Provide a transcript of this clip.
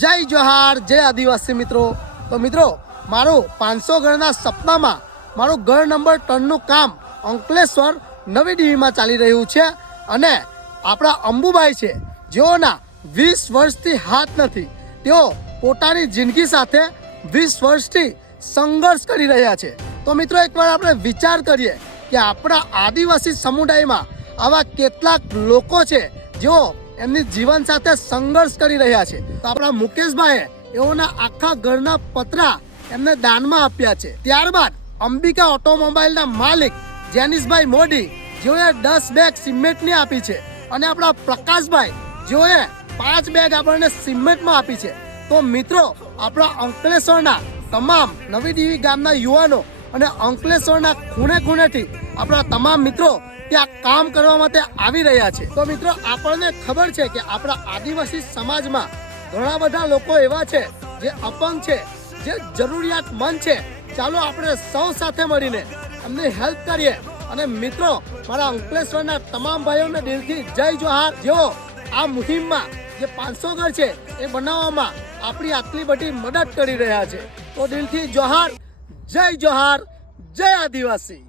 જય જોહાર, જય આદિવાસી મિત્રો। તો મિત્રો, મારું 500 ઘરના સપનામાં મારું ઘર નંબર 3 નું કામ અંકલેશ્વર નવી ડીવીમાં ચાલી રહ્યું છે અને આપણા અંબુભાઈ છે જેઓના 20 વર્ષથી હાથ નથી, તેઓ પોતાની જિંદગી સાથે 20 વર્ષથી સંઘર્ષ કરી રહ્યા છે। તો મિત્રો, એકવાર આપણે વિચાર કરીએ કે આપણા આદિવાસી સમુદાયમાં આવા કેટલાક લોકો છે જેઓ એમની જીવન સાથે સંઘર્ષ કરી રહ્યા છે। તો આપણા મુકેશભાઈએ એઓના આખા ઘરના પતરા એમને દાનમાં આપ્યા છે। ત્યારબાદ અંબિકા ઓટોમોબાઈલના માલિક જેનિશભાઈ મોદી જેઓએ 10 બેગ સિમેન્ટની આપી છે અને આપણા પ્રકાશભાઈ જેઓએ 5 બેગ આપણને સિમેન્ટમાં આપી છે। તો મિત્રો, આપણા અંકલેશ્વરના તમામ નવી ડીવી ગામના યુવાનો અને અંકલેશ્વરના ખૂણે ખૂણેથી આપણા તમામ મિત્રો ત્યાં કામ કરવા માટે આવી રહ્યા છે। તો મિત્રો, આપણને ખબર છે કે આપણા આદિવાસી સમાજમાં ઘણા બધા લોકો એવા છે જે અપંગ છે, જે જરૂરિયાતમંદ છે। ચાલો આપણે સૌ સાથે મળીને એમની હેલ્પ કરીએ। અને મિત્રો, મારા અંકલેશ્વરના તમામ ભાઈઓને દિલથી જય જોહાર, જેઓ આ મુહિમમાં જે 500 ઘર છે એ બનાવવામાં આપણી આટલી બધી મદદ કરી રહ્યા છે। તો દિલથી જોહાર, જય જોહાર, જય આદિવાસી।